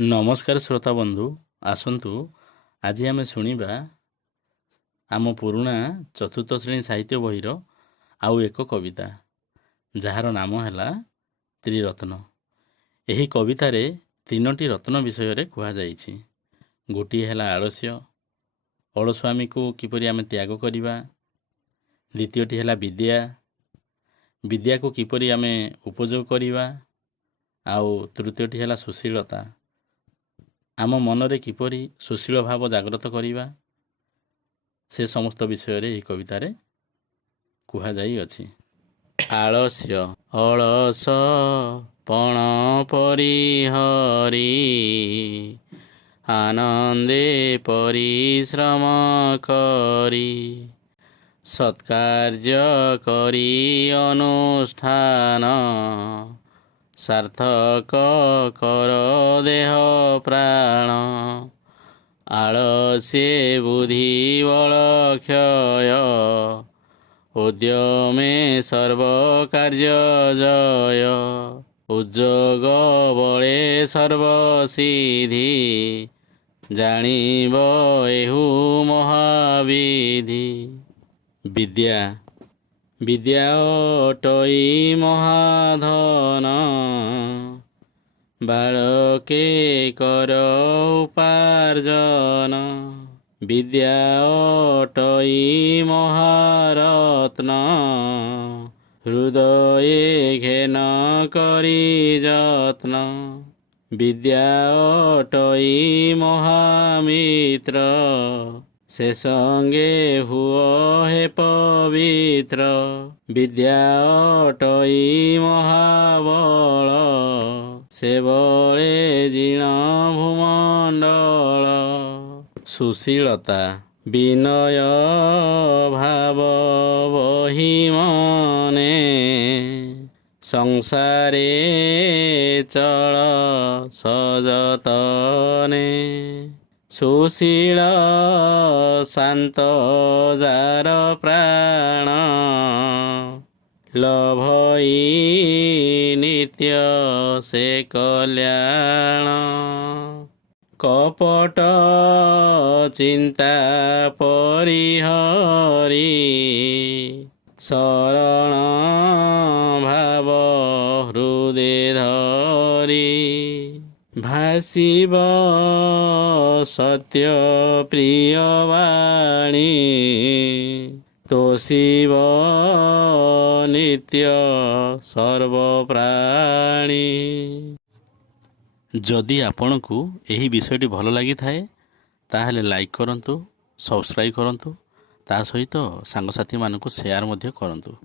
नमस्कार श्रोता बंधु आसतु आज आम शुणा आम पुराणा चतुर्थ श्रेणी साहित्य बहीर आउ एक कविता जार नाम है त्रिरत्न। यही कवितार तीनोटी रत्न विषय कहुई। गोटे है आलस्य, अलस्वामी को किपरि आम त्याग करवा। द्वितीयटी है विद्या, विद्या को किपरि आम उपयोग करवा। आउ तृतीयटी है सुशीलता, आम मनरे किपरि सुशील भाव जाग्रत करिबा। से समस्त विषय रे कवितार कहुई। आलस्य अलस पण परिहरी, आनंदे परिश्रम करी, सत्कार्य करी अनुष्ठान, सार्थक कर देह प्राण। आलस्ये बुद्धि बल क्षय, उद्यमे सर्व कार्य जय। उद्योग बले सर्व सिद्धि, जानिब एहु महाविधि। विद्या विद्या अटई महाधन, बालके कर उपार्जन। विद्या अटई महारत्न, हृदये घेन करी जत्न। विद्या अटई महामित्र, से संगे हुओ हे पवित्र। विद्या अटई महाबल, से बले जीर्ण भूमंडल। सुशीलता विनय भाव बही मने, संसारे चल सजतने। सुशील शांत जार प्राण, लभई नित्य से कल्याण। कपट चिंता परिहरी, शरण भाव हृदय धरी। भासिब सत्य प्रिय वाणी, तोषिब नित्य सर्व प्राणी। जदि आपनकु एही विषयटी भल लगी थाए ताहले लाइक करंतु, सब्सक्राइब करंतु, ता सहित सांगसाथी मानकु शेयर मध्य करंतु।